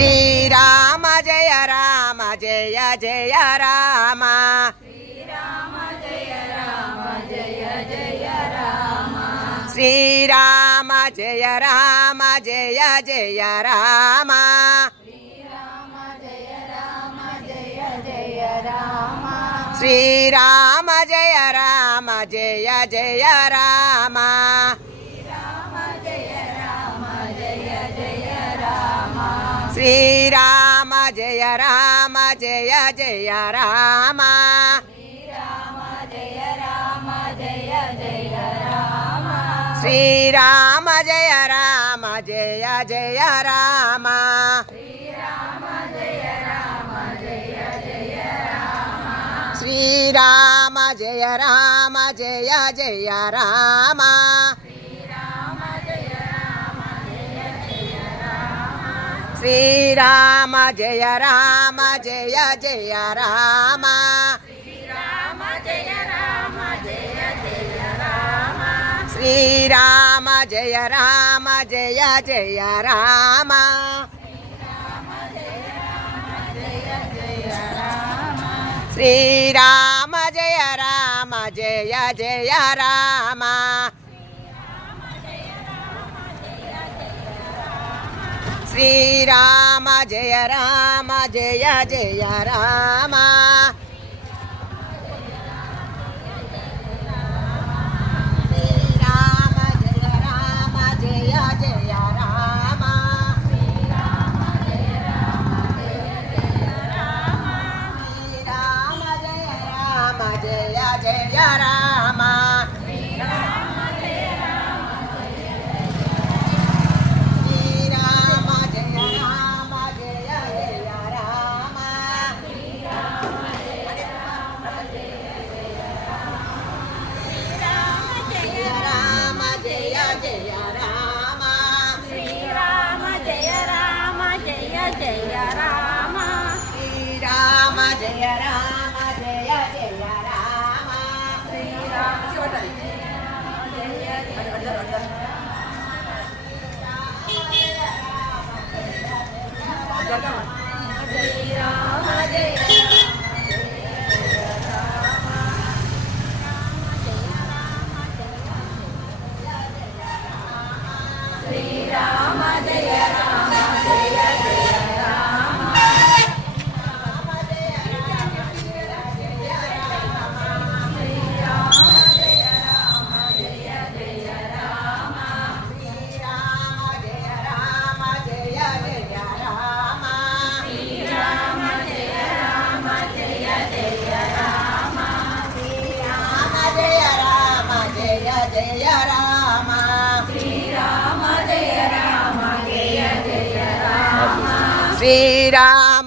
Srirama Jaya Rama Jaya Jaya Rama Srirama Jaya Rama Jaya Jaya Rama Srirama Jaya Rama Jaya Jaya Rama Srirama Jaya Rama Jaya Jaya Rama Srirama Jaya Rama Jaya Jaya Rama Srirama Jaya Rama Jaya Jaya Rama Srirama Jaya Rama Jaya Jaya Rama Srirama Jaya Rama Jaya Jaya Rama Srirama Jaya Rama Jaya Jaya Rama Srirama Jaya Rama Jaya Jaya Rama Srirama Jaya Rama Jaya Jaya Rama Srirama Jaya Rama Jaya Jaya Rama Srirama Jaya Rama Jaya Jaya Rama Srirama Jaya Rama Jaya Jaya Rama Jaya Rama Srirama Jaya Rama Jaya Jaya Rama Srirama Jaya Rama Jaya Rama Srirama Jaya Rama Jaya Jaya Rama Srirama